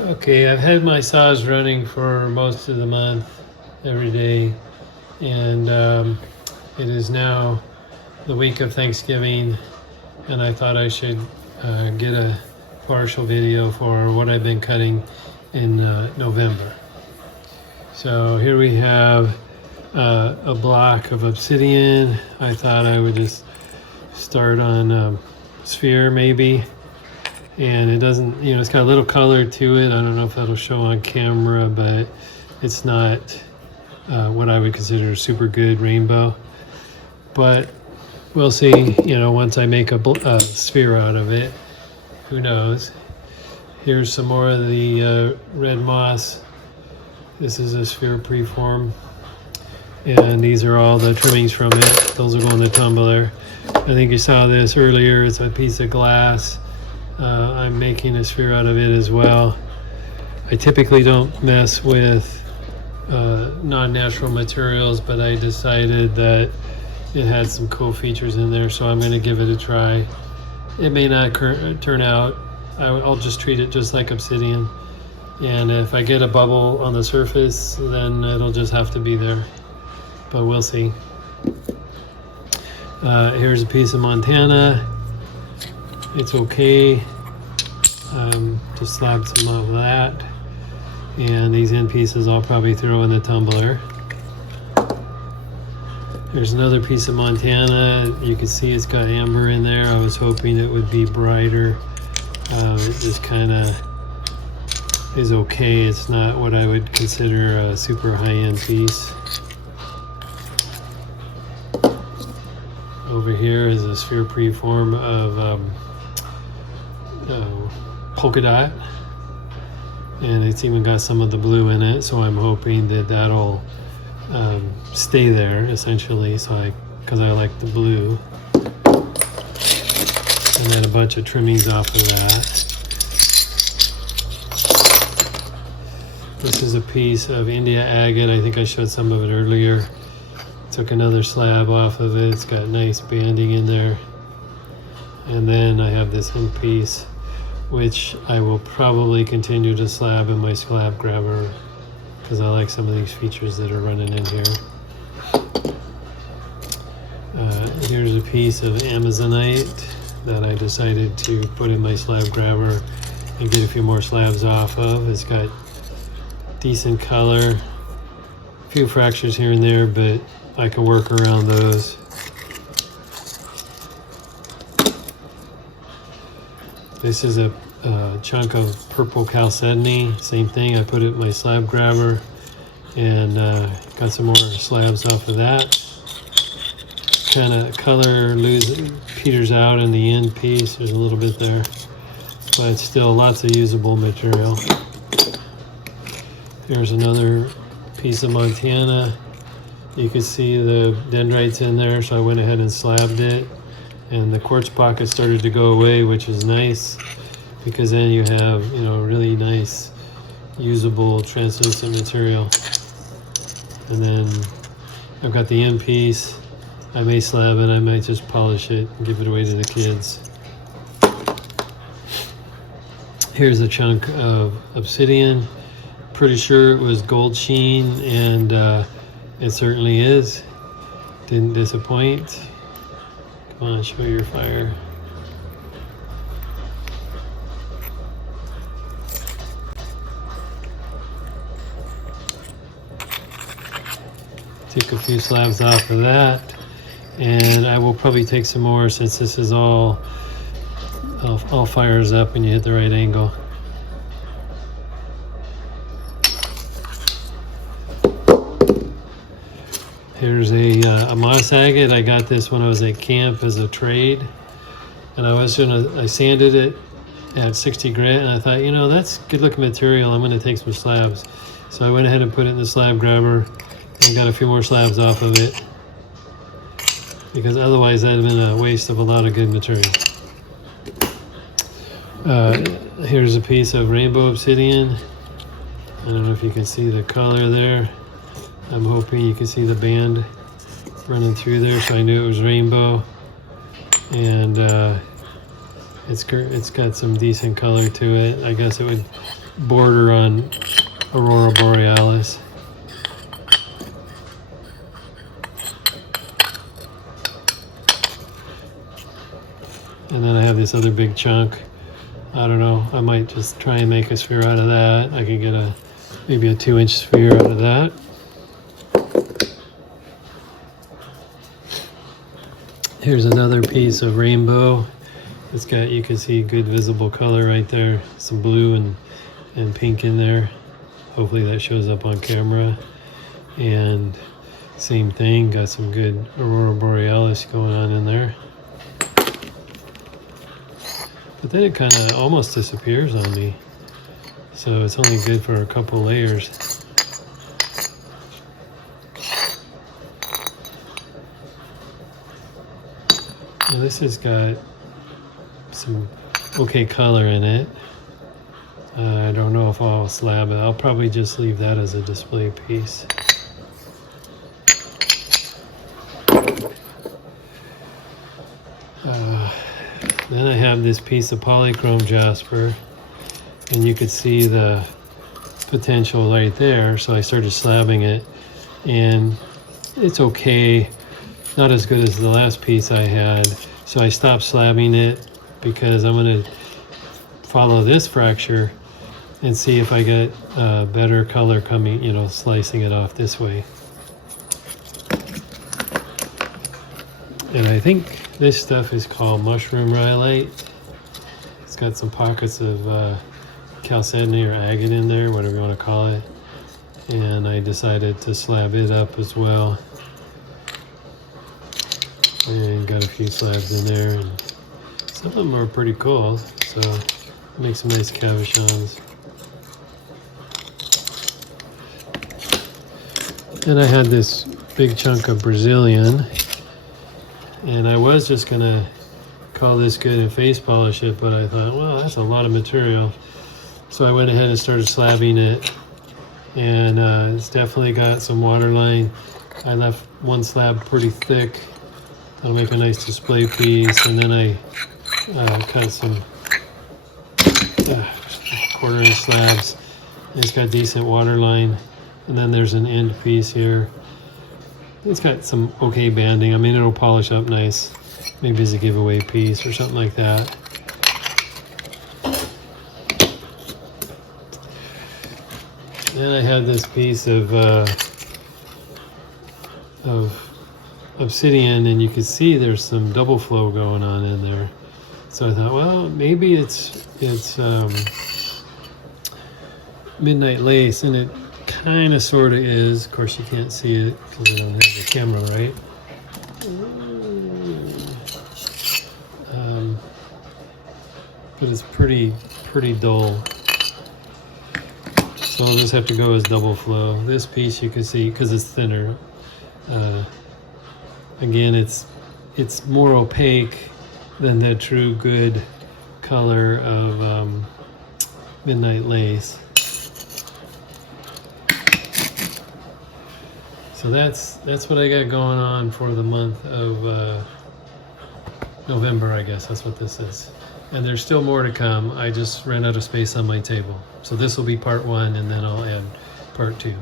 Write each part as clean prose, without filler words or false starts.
Okay, I've had my saws running for most of the month, every day, and it is now the week of Thanksgiving, and I thought I should get a partial video for what I've been cutting in November. So here we have a block of obsidian. I thought I would just start on sphere maybe. And it doesn't, it's got a little color to it. I don't know if that'll show on camera, but it's not what I would consider a super good rainbow. But we'll see, once I make a sphere out of it. Who knows? Here's some more of the red moss. This is a sphere preform. And these are all the trimmings from it. Those will go in the tumbler. I think you saw this earlier. It's a piece of glass. I'm making a sphere out of it as well. I typically don't mess with non-natural materials, but I decided that it had some cool features in there, so I'm going to give it a try. It may not turn out. I'll just treat it just like obsidian, and if I get a bubble on the surface, then it'll just have to be there, but we'll see. Here's a piece of Montana. It's okay. Just slab some of that, and these end pieces I'll probably throw in the tumbler. There's another piece of Montana. You can see it's got amber in there. I was hoping it would be brighter. It just kind of is okay. It's not what I would consider a super high-end piece. Over here is a sphere preform of polka dot, and it's even got some of the blue in it, so I'm hoping that that'll stay there essentially, because I like the blue. And then a bunch of trimmings off of that. This is a piece of India agate. I think I showed some of it earlier. Took another slab off of it. It's got nice banding in there. And then I have this end piece, which I will probably continue to slab in my slab grabber, because I like some of these features that are running in here. Here's a piece of Amazonite that I decided to put in my slab grabber and get a few more slabs off of. It's got decent color, a few fractures here and there, but I can work around those. This is a chunk of purple chalcedony. Same thing, I put it in my slab grabber and got some more slabs off of that. Kind of color peters out in the end piece. There's a little bit there, but still lots of usable material. Here's another piece of Montana. You can see the dendrites in there, so I went ahead and slabbed it, and the quartz pocket started to go away, which is nice, because then you have really nice usable translucent material. And then I've got the end piece. I may slab it, I might just polish it and give it away to the kids. Here's a chunk of obsidian. Pretty sure it was gold sheen, and it certainly is. Didn't disappoint. Come on, show your fire. Take a few slabs off of that, and I will probably take some more, since this is all fires up when you hit the right angle. Here's a moss agate. I got this when I was at camp as a trade, and I sanded it at 60 grit, and I thought, that's good looking material. I'm going to take some slabs. So I went ahead and put it in the slab grabber and got a few more slabs off of it, because otherwise that'd have been a waste of a lot of good material. Here's a piece of rainbow obsidian. I don't know if you can see the color there. I'm hoping you can see the band running through there, so I knew it was rainbow. And it's got some decent color to it. I guess it would border on Aurora Borealis. And then I have this other big chunk. I don't know, I might just try and make a sphere out of that. I could get maybe a 2-inch sphere out of that. Here's another piece of rainbow. It's got, you can see good visible color right there. Some blue and pink in there. Hopefully that shows up on camera. And same thing, got some good Aurora Borealis going on in there. But then it kind of almost disappears on me. So it's only good for a couple layers. Now this has got some okay color in it. I don't know if I'll slab it. I'll probably just leave that as a display piece. Then I have this piece of polychrome jasper, and you could see the potential right there, so I started slabbing it, and it's okay, not as good as the last piece I had, so I stopped slabbing it because I'm going to follow this fracture and see if I get better color coming, you know, slicing it off this way. And I think this stuff is called mushroom rhyolite. It's got some pockets of chalcedony or agate in there, whatever you want to call it. And I decided to slab it up as well. And got a few slabs in there. And some of them are pretty cool, so make some nice cabochons. Then I had this big chunk of Brazilian. And I was just gonna call this good and face polish it, but I thought, well, that's a lot of material. So I went ahead and started slabbing it, and it's definitely got some waterline. I left one slab pretty thick. That'll make a nice display piece, and then I cut some 1/4-inch slabs. It's got decent waterline, and then there's an end piece here. It's got some okay banding. I mean, it'll polish up nice, maybe as a giveaway piece or something like that. Then I had this piece of obsidian, and you can see there's some double flow going on in there. So I thought, well, maybe it's midnight lace, and it kind of sort of is. Of course you can't see it because I don't have the camera right. But it's pretty dull. So I'll just have to go as double flow. This piece you can see, because it's thinner. Again, it's more opaque than the true good color of midnight lace. So that's what I got going on for the month of November, I guess. That's what this is. And there's still more to come. I just ran out of space on my table. So this will be part 1, and then I'll add part 2.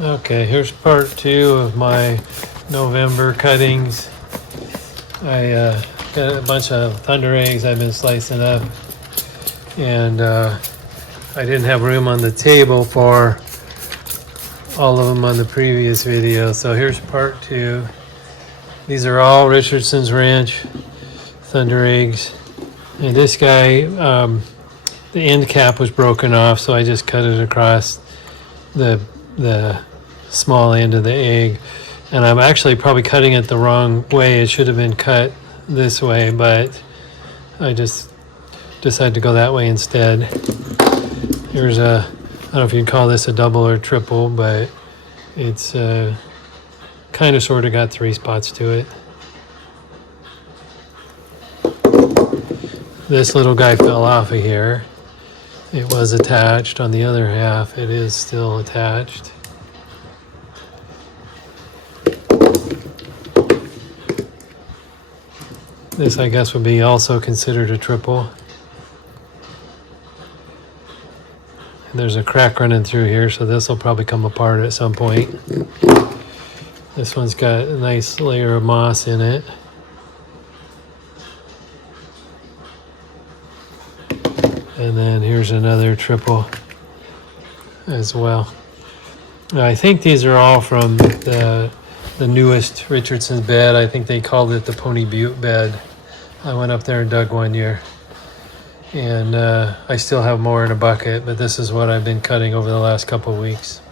Okay, here's part 2 of my November cuttings. I got a bunch of thunder eggs I've been slicing up. And I didn't have room on the table for all of them on the previous video, so here's part 2. These are all Richardson's Ranch thunder eggs, and this guy, the end cap was broken off, so I just cut it across the small end of the egg, and I'm actually probably cutting it the wrong way. It should have been cut this way, but I just decided to go that way instead. Here's a, I don't know if you'd call this a double or triple, but it's kind of sort of got 3 spots to it. This little guy fell off of here. It was attached. On the other half, it is still attached. This, I guess, would be also considered a triple. there's a crack running through here, so this will probably come apart at some point. This one's got a nice layer of moss in it. And then here's another triple as well. I think these are all from the newest Richardson's bed. I think they called it the Pony Butte bed. I went up there and dug one year. And I still have more in a bucket, but this is what I've been cutting over the last couple of weeks.